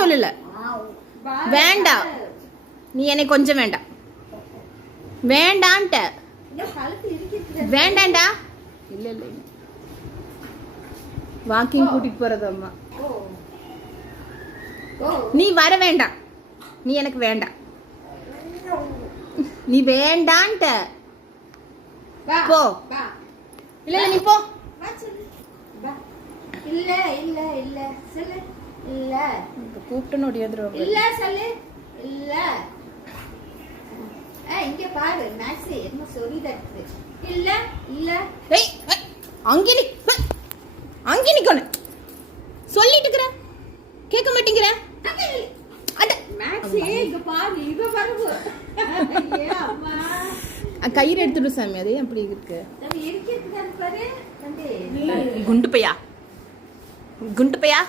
சொல்லல வேண்டாம், நீ என்னை கொஞ்சம் வேண்டாம் வேண்டான்ட்ட வேண்டாண்டா. இல்ல இல்ல வாக்கிங் கூட்டிட்டு போறது அம்மா. நீ வர வேண்டாம், நீ எனக்கு வேண்டாம், நீ வேண்டான்ட்ட போ. இல்ல இல்ல நீ போ. இல்ல இல்ல இல்ல சொல்லு. இல்ல கூப்பிட்டு நோடியாதுரும். இல்ல சொல்லு. இல்ல இங்க பாரு மேக்ஸி என்ன சொல்லிதற்கு. இல்ல இல்ல ஏய் அங்க நீ அங்க நிக்கணும் சொல்லிட்டு இருக்கற கேட்க மாட்டேங்கற. அட மேக்ஸி இங்க பாரு இவ பாரு. ஏ அம்மா கயிறு எடுத்துடு சாமி. அது அப்படி இருக்கு. நம்ம இருக்கிறது பாரு. குண்டு பையா குண்டு பையா